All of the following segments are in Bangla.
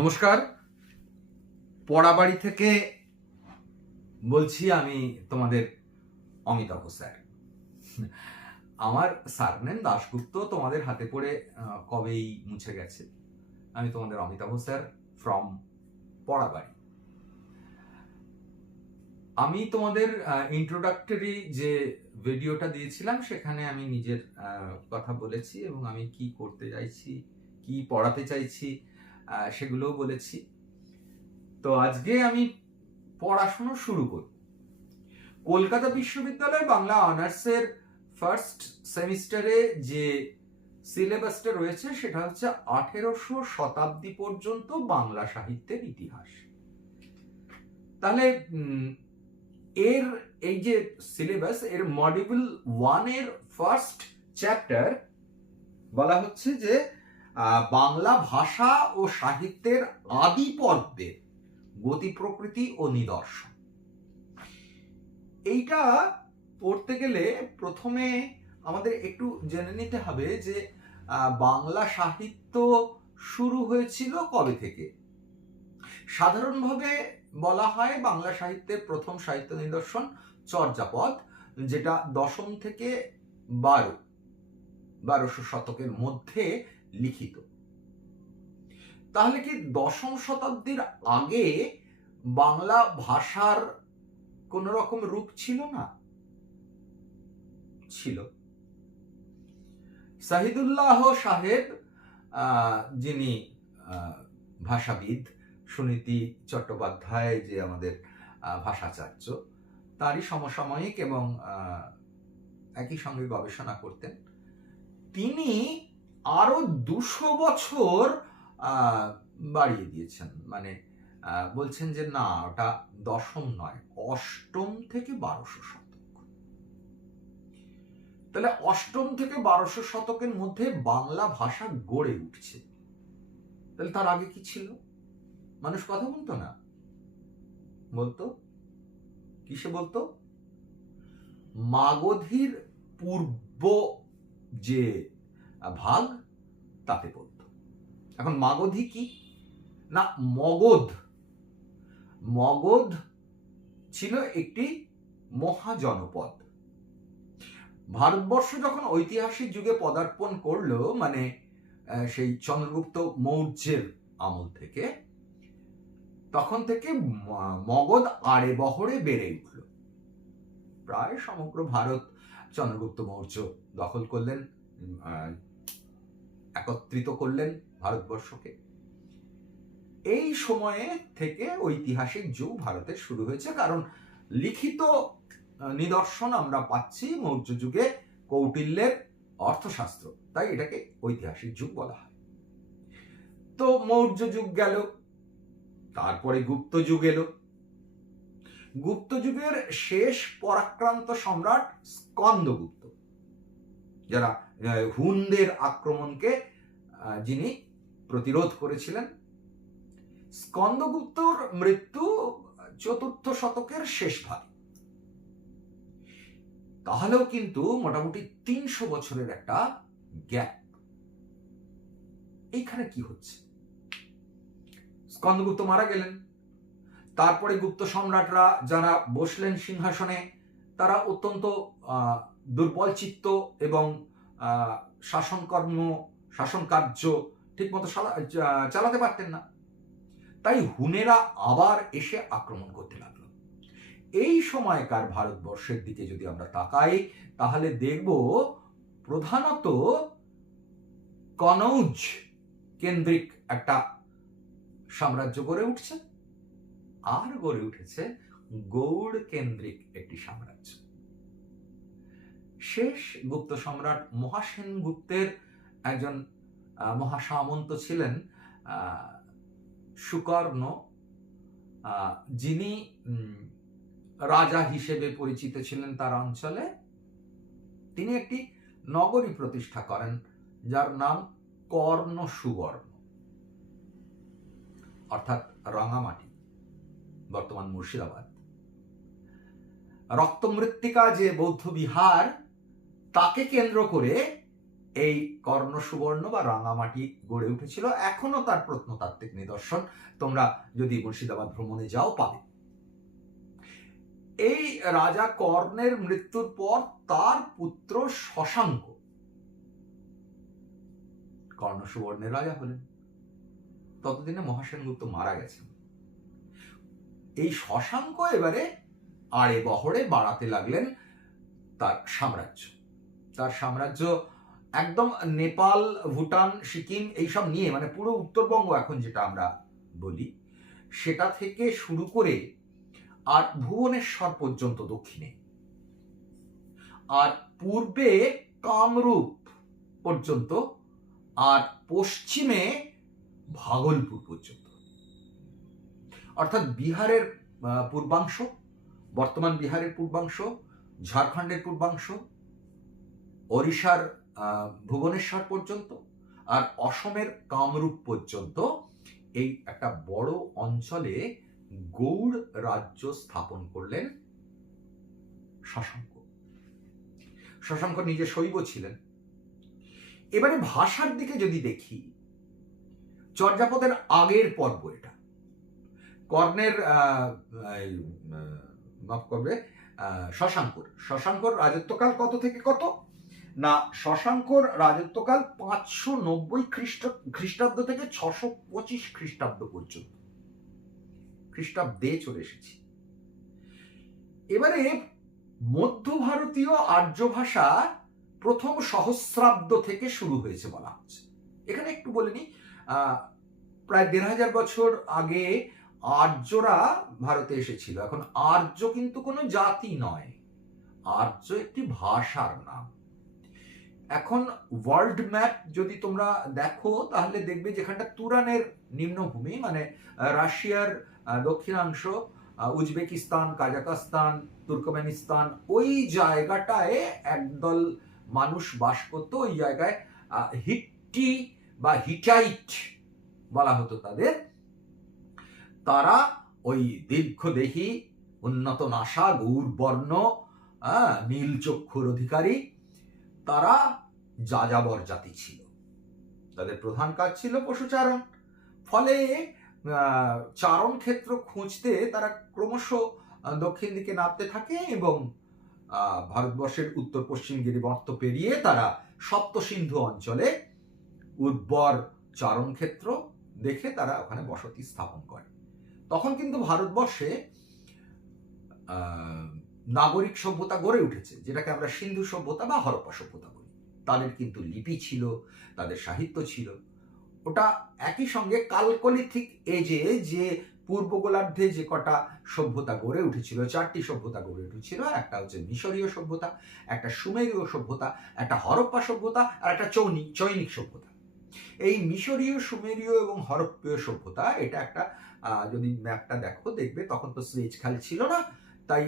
নমস্কার। পড়াবাড়ি থেকে বলছি আমি তোমাদের অমিতাভ স্যার। আমার সারনেম দাশগুপ্ত, তোমাদের হাতে পড়ে কবেই মুছে গেছে। আমি তোমাদের অমিতাভ স্যার ফ্রম পড়াবাড়ি। আমি তোমাদের ইন্ট্রোডাক্টরি যে ভিডিওটা দিয়েছিলাম, সেখানে আমি নিজের কথা বলেছি এবং আমি কি করতে চাইছি, কি পড়াতে চাইছি সেগুলোও বলেছি। তো আজকে আমি পড়াশুনো শুরু করি। কলকাতা বিশ্ববিদ্যালয় বাংলা অনার্সের ফার্স্ট সেমিস্টারে যে সিলেবাসটা রয়েছে, সেটা হচ্ছে আঠেরোশো শতাব্দী পর্যন্ত বাংলা সাহিত্যের ইতিহাস। তাহলে এর, এই যে সিলেবাস এর মডিউল ওয়ানের ফার্স্ট চ্যাপ্টার বলা হচ্ছে যে বাংলা ভাষা ও সাহিত্যের আদি পর্বের গতি প্রকৃতি ও নিদর্শন। এইটা পড়তে গেলে প্রথমে আমাদের একটু জেনে নিতে হবে যে বাংলা সাহিত্য শুরু হয়েছিল কবে থেকে? সাধারণভাবে বলা হয় বাংলা সাহিত্যের প্রথম সাহিত্য নিদর্শন চর্যাপদ, যেটা দশম থেকে বারো, বারোশো শতকের মধ্যে লিখিত। তাহলে কি দশম শতাব্দীর আগে বাংলা ভাষার কোন রকম রূপ ছিল না? ছিল। সাহিদুল্লাহ সাহেব যিনি ভাষাবিদ সুনীতি চট্টোপাধ্যায় যে আমাদের ভাষাচার্য, তারই সমসাময়িক এবং একই সঙ্গে গবেষণা করতেন। তিনি আরও দুশো বছর বাড়িয়ে দিয়েছেন। মানে বলছেন যে না, ওটা দশম নয়, অষ্টম থেকে বারোশো শতক। তাহলে অষ্টম থেকে বারোশো শতকের মধ্যে বাংলা ভাষা গড়ে উঠছে। তাহলে তার আগে কি ছিল? মানুষ কথা বলতো না? বলতো? কিসে বলতো? মাগধীর পূর্ব যে ভাগ তাতে বলতো এখন মাগধী কি? না, মগধ। মগধ ছিল একটি মহাজনপদ। ভারতবর্ষ যখন ঐতিহাসিক যুগে পদার্পণ করল মানে সেই চন্দ্রগুপ্ত মৌর্যের আমল থেকে, তখন থেকে মগধ আড়ে বহরে বেড়ে উঠল। প্রায় সমগ্র ভারত চন্দ্রগুপ্ত মৌর্য দখল করলেন একত্রিত করলেন ভারতবর্ষকে। এই সময়ে থেকে ঐতিহাসিক যুগ ভারতের শুরু হয়েছে, কারণ লিখিত নিদর্শন আমরা পাচ্ছি মৌর্য যুগে কৌটিল্যের অর্থশাস্ত্র। তাই এটাকে ঐতিহাসিক যুগ বলা হয়। তো মৌর্য যুগ গেল, তারপরে গুপ্ত যুগ এলো। গুপ্ত যুগের শেষ পরাক্রান্ত সম্রাট স্কন্দগুপ্ত, যারা হুনদের আক্রমণকে যিনি প্রতিরোধ করেছিলেন। স্কন্দগুপ্তর মৃত্যু চতুর্থ শতকের শেষ ভাগে। তাহলেও কিন্তু মোটামুটি তিনশো বছরের একটা গ্যাপ। এইখানে কি হচ্ছে? স্কন্দগুপ্ত মারা গেলেন। তারপরে গুপ্ত সম্রাটরা যারা বসলেন সিংহাসনে, তারা অত্যন্ত দুর্বল চিত্ত এবং শাসনকর্ম শাসন কার্য ঠিকমতো চালাতে পারতেন না। তাই হুনেরা আবার এসে আক্রমণ করতে লাগল। এই সময়কার ভারতবর্ষের দিকে যদি আমরা তাকাই, তাহলে দেখব প্রধানত কনৌজ কেন্দ্রিক একটা সাম্রাজ্য গড়ে উঠছে। আর গড়ে উঠেছে গৌড় কেন্দ্রিক একটি সাম্রাজ্য। শেষ গুপ্ত সম্রাট মহাসেন গুপ্তের একজন মহাসামন্ত ছিলেন সুকর্ণ যিনি রাজা হিসেবে পরিচিত ছিলেন তার অঞ্চলে। তিনি একটি নগরী প্রতিষ্ঠা করেন, যার নাম কর্ণ সুবর্ণ। অর্থাৎ রাঙামাটি, বর্তমান মুর্শিদাবাদ। রক্তমৃত্তিকা যে বৌদ্ধ বিহার তাকে কেন্দ্র করে এই কর্ণ সুবর্ণ বা রাঙামাটি গড়ে উঠেছিল। এখনও তার প্রত্নতাত্ত্বিক নিদর্শন। তোমরা যদি মুর্শিদাবাদ ভ্রমণে যাও, পাবে। এই রাজা কর্ণের মৃত্যুর পর তার পুত্র শশাঙ্ক কর্ণ সুবর্ণের রাজা হলেন। ততদিনে মহাসেনগুপ্ত মারা গেছেন। এই শশাঙ্ক এবারে আড়ে বহরে বাড়াতে লাগলেন তার সাম্রাজ্য। তার সাম্রাজ্য, একদম নেপাল, ভুটান, সিকিম এইসব নিয়ে মানে পুরো উত্তরবঙ্গ এখন যেটা আমরা বলি, সেটা থেকে শুরু করে আর ভুবনেশ্বর পর্যন্ত দক্ষিণে। আর পূর্বে কামরূপ পর্যন্ত আর পশ্চিমে ভাগলপুর পর্যন্ত। অর্থাৎ বিহারের পূর্বাংশ, বর্তমান বিহারের পূর্বাংশ, ঝাড়খণ্ডের পূর্বাংশ ওড়িশার ভুবনেশ্বর পর্যন্ত আর অসমের কামরূপ পর্যন্ত এই একটা বড় অঞ্চলে গৌড় রাজ্য স্থাপন করলেন শশাঙ্ক। শশাঙ্ক নিজে শৈব ছিলেন। এবারে ভাষার দিকে যদি দেখি, চর্যাপদের আগের পর্ব এটা। কর্ণের মাফ করবে শশাঙ্কর। শশাঙ্কর রাজত্বকাল কত থেকে কত? না, শশাঙ্কর রাজত্বকাল পাঁচশো নব্বই খ্রিস্ট, খ্রিস্টাব্দ থেকে ছশো পঁচিশ খ্রিস্টাব্দ পর্যন্ত। খ্রিস্টাব্দে চলে এসেছি। এবারে মধ্য ভারতীয় আর্য ভাষা প্রথম সহস্রাব্দ থেকে শুরু হয়েছে বলা হচ্ছে। এখানে একটু বলে নি প্রায় দেড় হাজার বছর আগে আর্যরা ভারতে এসেছিল। এখন আর্য কিন্তু কোনো জাতি নয়। আর্য একটি ভাষার নাম। এখন ওয়ার্ল্ড ম্যাপ যদি তোমরা দেখো, তাহলে দেখবে যেখানটা তুরানের নিম্নভূমি মানে রাশিয়ার দক্ষিণাংশ উজবেকিস্তান কাজাকাস্তান তুর্কমেনিস্তান, ওই জায়গাটায় একদল মানুষ বাস করতো। ওই জায়গায় হিট্টি বা হিটাইট বলা হতো তাদের। তারা ওই দীর্ঘদেহী, উন্নত নাসা, গৌরবর্ণ নীল চক্ষুর অধিকারী। তারা যাযাবর জাতি ছিল। তাদের প্রধান কাজ ছিল পশুচারণ। ফলে চারণ ক্ষেত্র খুঁজতে তারা ক্রমশ দক্ষিণ দিকে নামতে থাকে এবং ভারতবর্ষের উত্তর পশ্চিম গিরিবর্ত পেরিয়ে তারা সপ্ত সিন্ধু অঞ্চলে উর্বর চারণ ক্ষেত্র দেখে তারা ওখানে বসতি স্থাপন করে। তখন কিন্তু ভারতবর্ষে নাগরিক সভ্যতা গড়ে উঠেছে, যেটাকে আমরা সিন্ধু সভ্যতা বা হরপ্পা সভ্যতা বলি। তাদের কিন্তু লিপি ছিল, তাদের সাহিত্য ছিল। ওটা একই সঙ্গে কালকলিথিক এজে যে পূর্ব গোলার্ধে যে কটা সভ্যতা গড়ে উঠেছিল, চারটি সভ্যতা গড়ে উঠেছিল একটা হচ্ছে মিশরীয় সভ্যতা, একটা সুমেরীয় সভ্যতা, একটা হরপ্পা সভ্যতা, আর একটা চৌনিক চৈনিক সভ্যতা। এই মিশরীয়, সুমেরীয় এবং হরপ্পীয় সভ্যতা, এটা একটা যদি ম্যাপটা দেখো, দেখবে তখন তো সুয়েজ খাল ছিল না। তাই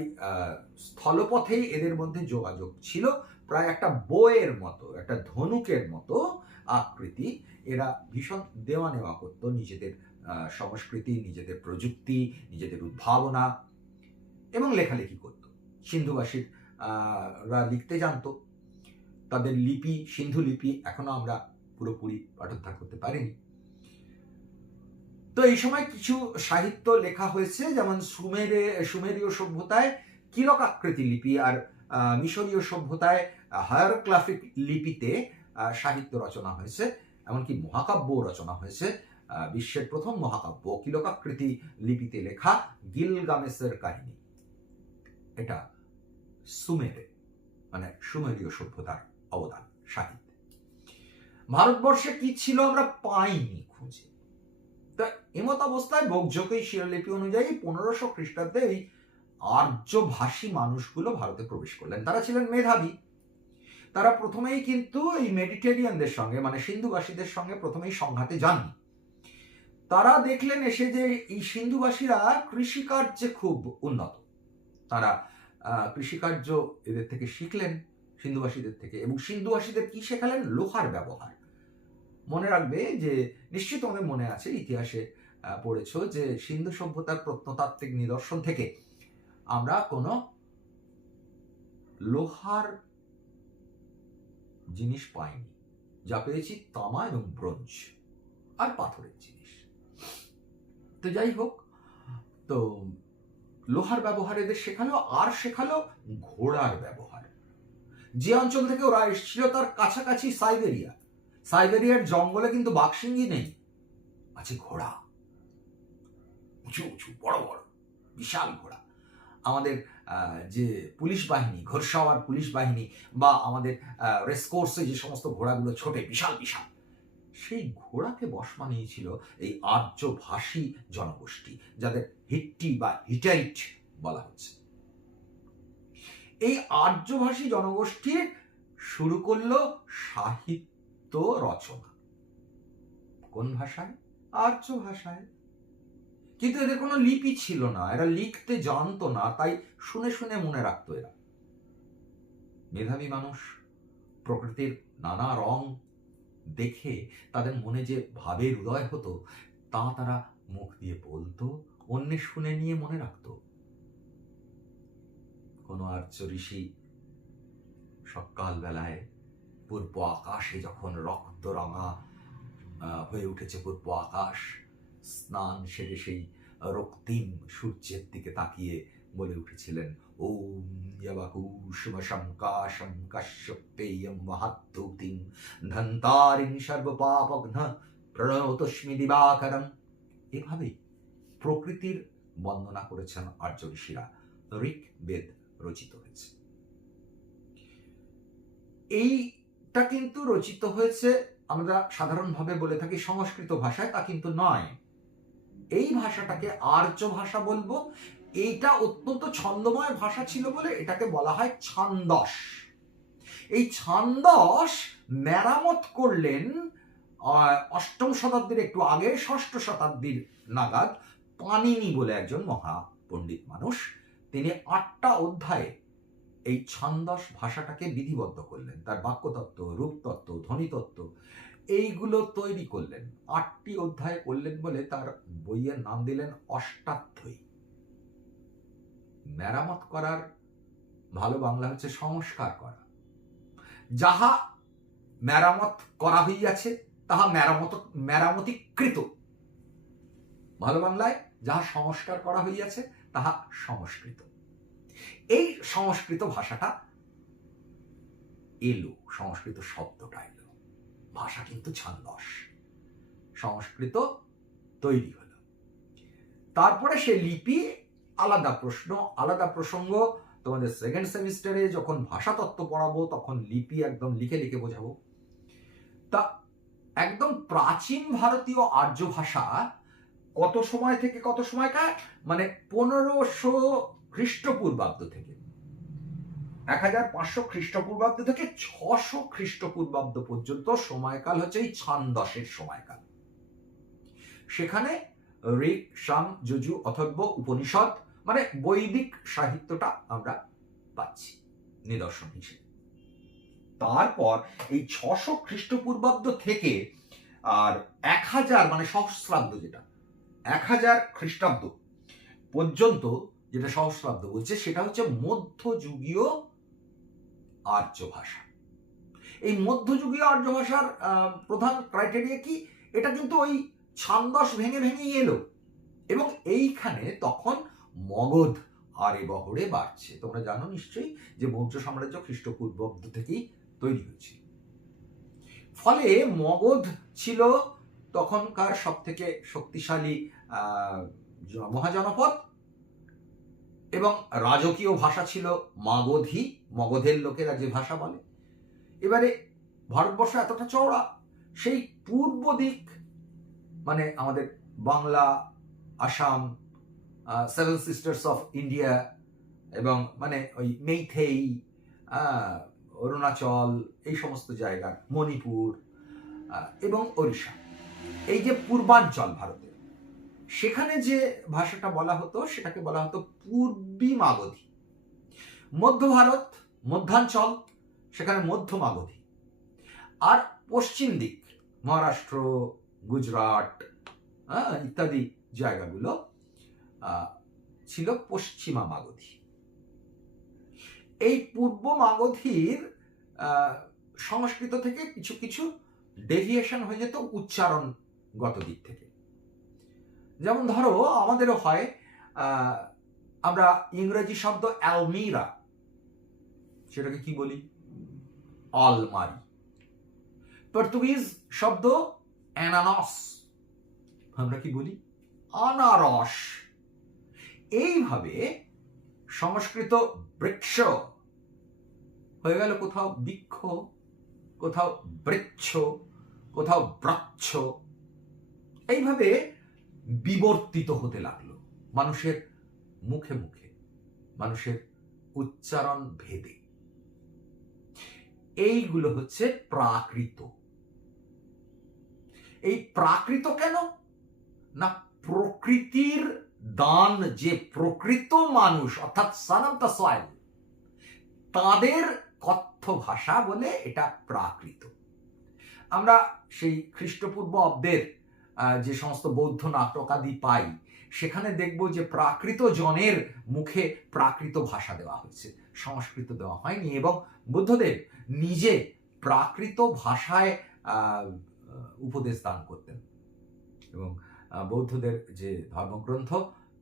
স্থলপথেই এদের মধ্যে যোগাযোগ ছিল। প্রায় একটা বইয়ের মতো, একটা ধনুকের মতো আকৃতি এরা ভীষণ দেওয়া নেওয়া করতো নিজেদের সংস্কৃতি, নিজেদের প্রযুক্তি, নিজেদের উদ্ভাবনা এবং লেখালেখি করত। সিন্ধুবাসীর রা লিখতে জানতো। তাদের লিপি, সিন্ধু লিপি এখনও আমরা পুরোপুরি পাঠোদ্ধার করতে পারিনি। তো এই সময় কিছু সাহিত্য লেখা হয়েছে, যেমন সুমেরে, সুমেরীয় সভ্যতায় কিলক আকৃতি লিপি আর মিশরীয় সভ্যতায় হায়ারক্লাফিক লিপিতে সাহিত্য রচনা হয়েছে, এমনকি মহাকাব্য রচনা হয়েছে বিশ্বের প্রথম মহাকাব্য কিলকাকৃতি লিপিতে লেখা গিলগামেসের কাহিনী। এটা সুমেরে মানে সুমেরীয় সভ্যতার অবদান, সাহিত্যে। ভারতবর্ষে কি ছিল আমরা পাইনি খুঁজে। এমত অবস্থায় বকঝোকই শিলালিপি অনুযায়ী পনেরোশো খ্রিস্টাব্দে এই আর্যভাষী মানুষগুলো ভারতে প্রবেশ করলেন। তারা ছিলেন মেধাবী। তারা প্রথমেই কিন্তু এই মেডিটেরিয়ানদের সঙ্গে মানে সিন্ধুবাসীদের সঙ্গে প্রথমেই সংঘাতে যাননি তারা দেখলেন এসে যে এই সিন্ধুবাসীরা কৃষিকার্যে খুব উন্নত। তারা কৃষিকার্য এদের থেকে শিখলেন, সিন্ধুবাসীদের থেকে। এবং সিন্ধুবাসীদের কি শেখালেন? লোহার ব্যবহার। মনে রাখবে যে নিশ্চিত আমাদের মনে আছে, ইতিহাসে পড়েছো যে সিন্ধু সভ্যতার প্রত্নতাত্ত্বিক নিদর্শন থেকে আমরা কোনো লোহার জিনিস পাইনি, যা পেয়েছি তামা এবং ব্রোঞ্জ আর পাথরের জিনিস। তো যাই হোক, তো লোহার ব্যবহার এদের শেখালো আর শেখালো ঘোড়ার ব্যবহার। যে অঞ্চল থেকে ওরা এসেছিল তার কাছাকাছি সাইবেরিয়া। সাইবেরিয়ার জঙ্গলে কিন্তু বাঘসিঙ্গি নেই। আছে ঘোড়া। উঁচু উঁচু, বড় বড়, বিশাল ঘোড়া। আমাদের যে পুলিশ বাহিনী ঘোরসাওয়ার পুলিশ বাহিনী বা আমাদের রেসকোর্সে যে সমস্ত ঘোড়াগুলো ছোটে, বিশাল বিশাল, সেই ঘোড়াকে বশ মানিয়েছিল এই আর্যভাষী জনগোষ্ঠী, যাদের হিট্টি বা হিটাইট বলা হচ্ছে। এই আর্যভাষী জনগোষ্ঠীর শুরু করল সাহিত্য রচনা। কোন ভাষায়? আর্য ভাষায়। কিন্তু এদের কোনো লিপি ছিল না, এরা লিখতে জানতো না, তাই শুনে শুনে মনে রাখতো এরা। মেধাবী মানুষ প্রকৃতির নানা রং দেখে তাদের মনে যে ভাবের উদয় হতো, তা তারা মুখ দিয়ে বলতো, অন্যে শুনে নিয়ে মনে রাখতো। কোনো আর্য ঋষি সকালবেলায় পূর্ব আকাশে যখন রক্ত রাঙা হয়ে উঠেছে পূর্ব আকাশ, স্নান সেরে সেই রক্তিম সূর্যের দিকে তাকিয়ে বলে উঠেছিলেন, ওম ইয়াবাকুশুম শঙ্কাশম কাশ্যপেয়ম মহাদ্যুতিম ধন্তারিং সর্বপাপঘ্ন প্রণতস্মি দিবাকরম। এভাবেই প্রকৃতির বন্দনা করেছেন আর্য ঋষিরা। ঋক বেদ রচিত হয়েছে। এইটা কিন্তু রচিত হয়েছে, আমরা সাধারণভাবে বলে থাকি সংস্কৃত ভাষায়, তা কিন্তু নয়। এই ভাষাটাকে আর্য ভাষা বলব, এইটা অত্যন্ত ছন্দময় ভাষা ছিল বলে এটাকে বলা হয় ছান্দস। এই ছান্দস মেরামত করলেন অষ্টম শতাব্দীর একটু আগে, ষষ্ঠ শতাব্দীর নাগাদ পানিনি বলে একজন মহা পণ্ডিত মানুষ, তিনি আটটা অধ্যায়ে এই ছন্দস ভাষাটাকে বিধিবদ্ধ করলেন। তার বাক্যতত্ত্ব, রূপতত্ত্ব, ধ্বনিতত্ত্ব, এইগুলো তৈরি করলেন। আটটি অধ্যায় করলেন বলে তার বইয়ের নাম দিলেন অষ্টাধ্যায়ী। মেরামত করার ভালো বাংলা হচ্ছে সংস্কার করা। যাহা মেরামত করা হইয়াছে, তাহা মেরামত, মেরামতিকৃত। ভালো বাংলায় যাহা সংস্কার করা হইয়াছে, তাহা সংস্কৃত। এই সংস্কৃত ভাষাটা এলো, সংস্কৃত শব্দটা এলো। ভাষা কিন্তু ছান্দস সংস্কৃত তৈরি হলো। তারপরে সে লিপি, আলাদা প্রশ্ন, আলাদা প্রসঙ্গ, তোমাদের সেকেন্ড সেমিস্টারে যখন ভাষাতত্ত্ব পড়াবো, তখন লিপি একদম লিখে লিখে বোঝাবো। তা একদম প্রাচীন ভারতীয় আর্য ভাষা কত সময় থেকে কত সময়কার? মানে পনেরোশো খ্রিস্টপূর্বাব্দ থেকে। এক হাজার পাঁচশো খ্রিস্টপূর্বাব্দ থেকে ছশো খ্রিস্টপূর্বাব্দ পর্যন্ত সময়কাল হচ্ছে এই ছান্দসের সময়কাল। সেখানে ঋক সাম যজু অথর্ব উপনিষদ মানে বৈদিক সাহিত্যটা আমরা পাচ্ছি নিদর্শন হিসেবে। তারপর এই ছশো খ্রিস্টপূর্বাব্দ থেকে আর এক হাজার মানে সহস্রাব্দ যেটা, এক হাজার খ্রিস্টাব্দ পর্যন্ত যেটা সহস্রাব্দ বলছে সেটা হচ্ছে মধ্যযুগীয় আর্য ভাষা এই মধ্যযুগীয় আর্য ভাষার প্রধান ক্রাইটেরিয়া কি? এটা কিন্তু ওই ছান্দস ভেঙে ভেঙেই এলো। এবং এইখানে তখন মগধ আরে বহরে বাড়ছে। তোমরা জানো নিশ্চয়ই যে মৌর্য সাম্রাজ্য খ্রিস্টপূর্বাব্দ থেকেই তৈরি হয়েছিল ফলে মগধ ছিল তখনকার সব থেকে শক্তিশালী মহাজনপদ। এবং রাজকীয় ভাষা ছিল মাগধী, মগধের লোকেরা যে ভাষা বলে। এবারে ভারতবর্ষ এতটা চওড়া, সেই পূর্ব দিক মানে আমাদের Bangla, Assam seven sisters of India এবং মানে ওই মেইথেই অরুণাচল, এই সমস্ত জায়গা মণিপুর এবং ওড়িশা। এই যে পূর্বাঞ্চল ভারতের সেখানে যে ভাষাটা বলা হতো সেটাকে বলা হতো পূর্বী মাগধী। মধ্য ভারত মধ্যাঞ্চল সেখানে মধ্য মাগধী। আর পশ্চিম দিক মহারাষ্ট্র গুজরাট হ্যাঁ, ইত্যাদি জায়গাগুলো ছিল পশ্চিমা মাগধী। এই পূর্ব মাগধীর সংস্কৃত থেকে কিছু কিছু ডেভিয়েশন হয়ে যেত উচ্চারণগত দিক থেকে। যেমন ধরো, আমাদেরও হয় আমরা ইংরেজি শব্দ অ্যালমিরা, সেটাকে কি বলি? অলমারি পর্তুগিজ শব্দ অ্যানানস, আমরা কি বলি? আনারস। এইভাবে সংস্কৃত বৃক্ষ হয়ে গেল কোথাও বৃক্ষ কোথাও বৃক্ষ কোথাও ব্রচ্ছ। এইভাবে বিবর্তিত হতে লাগল। মানুষের মুখে মুখে, মানুষের উচ্চারণ ভেদে। এইগুলো হচ্ছে প্রাকৃত। এই প্রাকৃত কেন? না, প্রকৃতির দান যে প্রকৃত মানুষ, অর্থাৎ সান দ্য সয়েল তাদের কথ্য ভাষা বলে এটা প্রাকৃত। আমরা সেই খ্রিস্টপূর্ব অব্দের যে সমস্ত বৌদ্ধ নাটকাদি পাই, সেখানে দেখব যে প্রাকৃত জনের মুখে প্রাকৃত ভাষা দেওয়া হয়েছে, সংস্কৃত দেওয়া হয়নি এবং বুদ্ধদেব নিজে প্রাকৃত ভাষায় উপদেশ দান করতেন। এবং বৌদ্ধদের যে ধর্মগ্রন্থ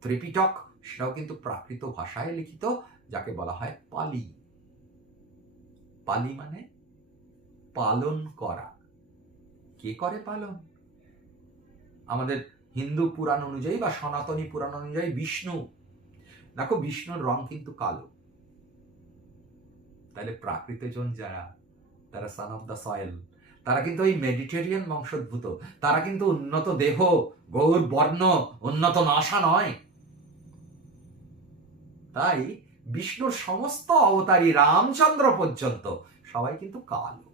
ত্রিপিটক, সেটাও কিন্তু প্রাকৃত ভাষায় লিখিত, যাকে বলা হয় পালি। পালি মানে পালন করা। কে করে পালন? আমাদের হিন্দু পুরাণ অনুযায়ী বা সনাতনী পুরাণ অনুযায়ী বিষ্ণু। দেখো বিষ্ণুর রং কিন্তু কালো। তাহলে প্রাকৃতজন যারা, তারা সান অফ দ্য সয়েল তারা কিন্তু ওই মেডিটেরিয়ান বংশোদ্ভূত। তারা কিন্তু উন্নত দেহ, গৌর বর্ণ, উন্নত নাশা নয়। তাই বিষ্ণুর সমস্ত অবতারী রামচন্দ্র পর্যন্ত সবাই কিন্তু কালো।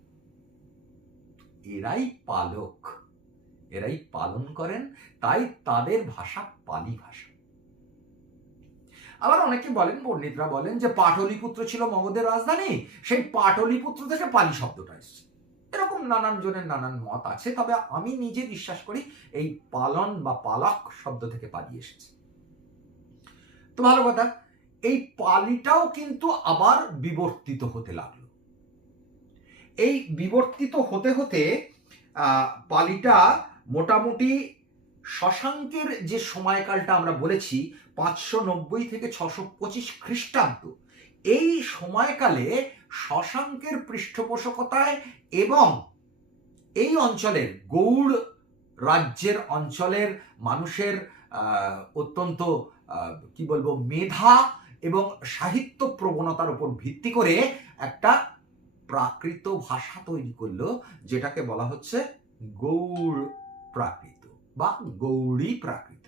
এরাই পালক। এরাই পালন করেন, তাই তাদের ভাষা পালি ভাষা। আবার অনেকে বলেন, পণ্ডিতরা বলেন যে পাটলিপুত্র ছিল মগধের রাজধানী, সেই পাটলিপুত্র থেকে পালি শব্দটা এসেছে। এরকম নানান জনের নানান মত আছে, তবে আমি নিজে বিশ্বাস করি এই পালন বা পালক শব্দ থেকে পালিয়ে এসেছে। তো ভালো কথা, এই পালিটাও কিন্তু আবার বিবর্তিত হতে লাগল। এই বিবর্তিত হতে হতে পালিটা মোটামুটি শশাঙ্কের যে সময়কালটা আমরা বলেছি, পাঁচশো নব্বই থেকে ছশো পঁচিশ খ্রিস্টাব্দ, এই সময়কালে শশাঙ্কের পৃষ্ঠপোষকতায় এবং এই অঞ্চলের গৌড় রাজ্যের অঞ্চলের মানুষের অত্যন্ত কি বলব, মেধা এবং সাহিত্য প্রবণতার উপর ভিত্তি করে একটা প্রাকৃত ভাষা তৈরি করল, যেটাকে বলা হচ্ছে গৌড় প্রাকৃত বা গৌড়ী প্রাকৃত।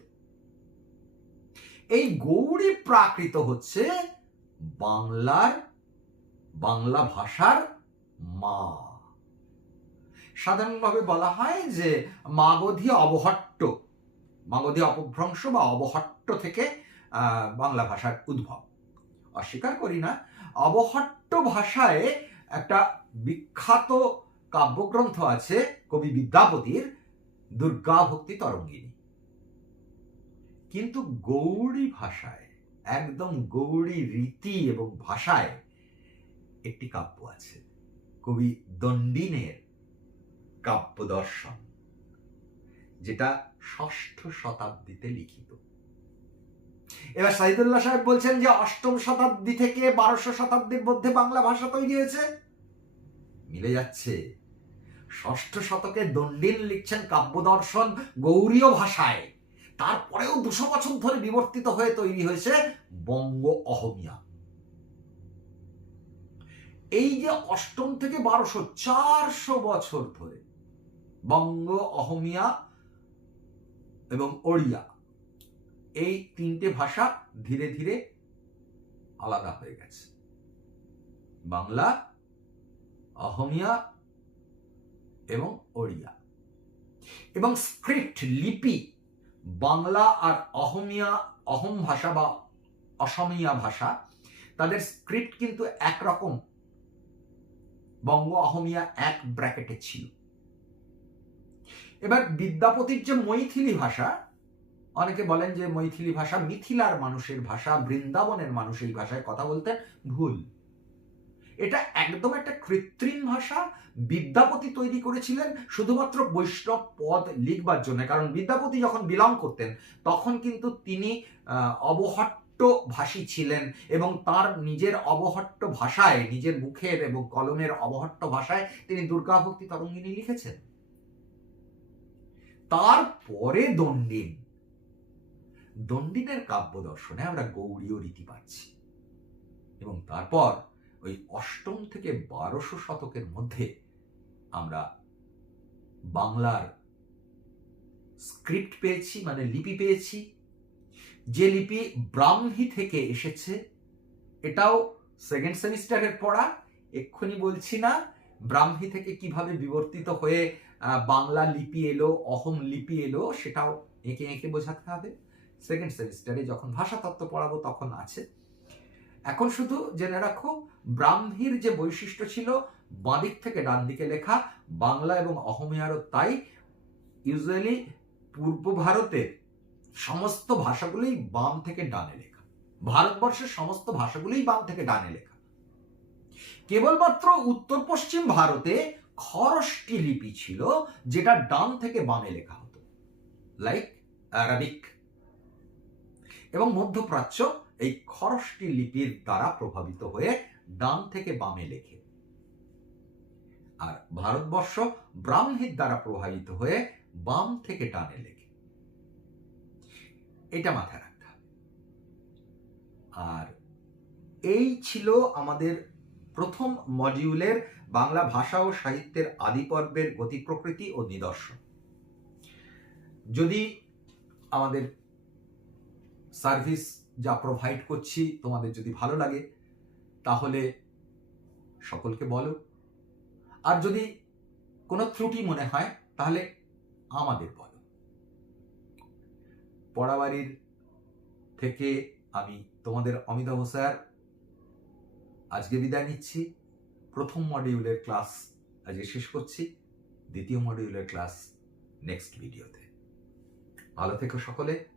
এই গৌড়ী প্রাকৃত হচ্ছে বাংলার, বাংলা ভাষার মা। সাধারণভাবে বলা হয় যে মাগধী অবহট্ট, মাগধী অপভ্রংশ বা অবহট্ট থেকে বাংলা ভাষার উদ্ভব। অস্বীকার করি না, অবহট্ট ভাষায় একটা বিখ্যাত কাব্যগ্রন্থ আছে কবি বিদ্যাপতির দুর্গা ভক্তি তরঙ্গিনী। কিন্তু গৌড়ী ভাষায়, একদম গৌড়ী রীতি এবং ভাষায় একটি কাব্য আছে, কবি দণ্ডিনের কাব্য দর্শন, যেটা ষষ্ঠ শতাব্দীতে লিখিত। এবার সাহিদুল্লাহ সাহেব বলছেন যে অষ্টম শতাব্দী থেকে বারোশো শতাব্দীর মধ্যে বাংলা ভাষা তৈরি হয়েছে। মিলে যাচ্ছে ষষ্ঠ শতকে দণ্ডিন লিখছেন কাব্য দর্শন গৌরীয় ভাষায়। তারপরেও দুশো বছর ধরে বিবর্তিত হয়ে তৈরি হয়েছে বঙ্গ অহমিয়া। এই যে অষ্টম থেকে বারোশো চারশো বছর ধরে বঙ্গ অহমিয়া এবং ওড়িয়া, এই তিনটে ভাষা ধীরে ধীরে আলাদা হয়ে গেছে। বাংলা, অহমিয়া এবং ওড়িয়া। এবং স্ক্রিপ্ট লিপি বাংলা আর অহমিয়া, অহম ভাষা বা অসমিয়া ভাষা, তাদের স্ক্রিপ্ট কিন্তু একরকম। বঙ্গ অহমিয়া এক ব্র্যাকেটে ছিল। এবার বিদ্যাপতির যে মৈথিলি ভাষা, অনেকে বলেন যে মৈথিলি ভাষা মিথিলার মানুষের ভাষা, বৃন্দাবনের মানুষ এই ভাষায় কথা বলতেন ভুল। এটা একদম একটা কৃত্রিম ভাষা। বিদ্যাপতি তৈরি করেছিলেন শুধুমাত্র বৈষ্ণব পদ লিখবার জন্য। কারণ বিদ্যাপতি যখন বিলং করতেন, তখন কিন্তু তিনি অবহট্ট ভাষী ছিলেন এবং তার নিজের অবহট্ট ভাষায়, নিজের মুখের এবং কলমের অবহট্ট ভাষায় তিনি দুর্গাভক্তি তরঙ্গিনী লিখেছেন। তারপরে দণ্ডিন। দণ্ডিনের কাব্য দর্শনে আমরা গৌড়ীয় রীতি পাচ্ছি। এবং তারপর ওই অষ্টম থেকে বারোশো শতকের মধ্যে আমরা বাংলার স্ক্রিপ্ট পেয়েছি মানে লিপি পেয়েছি। যে লিপি ব্রাহ্মী থেকে এসেছে, এটাও সেকেন্ড সেমিস্টারের পড়া। এক্ষুনি বলছি না, ব্রাহ্মী থেকে কীভাবে বিবর্তিত হয়ে বাংলা লিপি এলো, অহম লিপি এলো, সেটাও এঁকে এঁকে বোঝাতে হবে। সেকেন্ড সেমিস্টারে যখন ভাষাতত্ত্ব পড়াবো তখন আছে। এখন শুধু জেনে রাখো, ব্রাহ্মীর যে বৈশিষ্ট্য ছিল, বাঁদিক থেকে ডান দিকে লেখা, বাংলা এবং অহমিয়ারও তাই, ইউজুয়ালি পূর্ব ভারতের সমস্ত ভাষাগুলোই বাম থেকে ডানে লেখা। ভারতবর্ষের সমস্ত ভাষাগুলোই বাম থেকে ডানে লেখা। কেবলমাত্র উত্তর পশ্চিম ভারতে খরষ্টি লিপি ছিল, যেটা ডান থেকে বামে লেখা হতো। লাইক অ্যারাবিক এবং মধ্যপ্রাচ্য এই খরষ্টি লিপির দ্বারা প্রভাবিত হয়ে ডান থেকে বামে লেখে। আর ভারতবর্ষ ব্রাহ্মীর দ্বারা প্রভাবিত হয়ে বাম থেকে ডানে লেখে। এটা মাথায় রাখতে হবে। আর এই ছিল আমাদের প্রথম মডিউলের বাংলা ভাষা ও সাহিত্যের আদি পর্বের গতি প্রকৃতি ও নিদর্শন। যদি আমাদের সার্ভিস যা প্রোভাইড করছি তোমাদের যদি ভালো লাগে, তাহলে সকলকে বলো। আর যদি কোনো ত্রুটি মনে হয়, তাহলে আমাদের বলো। পড়াবাড়ির থেকে আমি তোমাদের অমিতাভ স্যার, আজকে বিদায় নিচ্ছি। প্রথম মডিউলের ক্লাস আজকে শেষ করছি। দ্বিতীয় মডিউলের ক্লাস নেক্সট ভিডিওতে ভালো থেকো সকলে।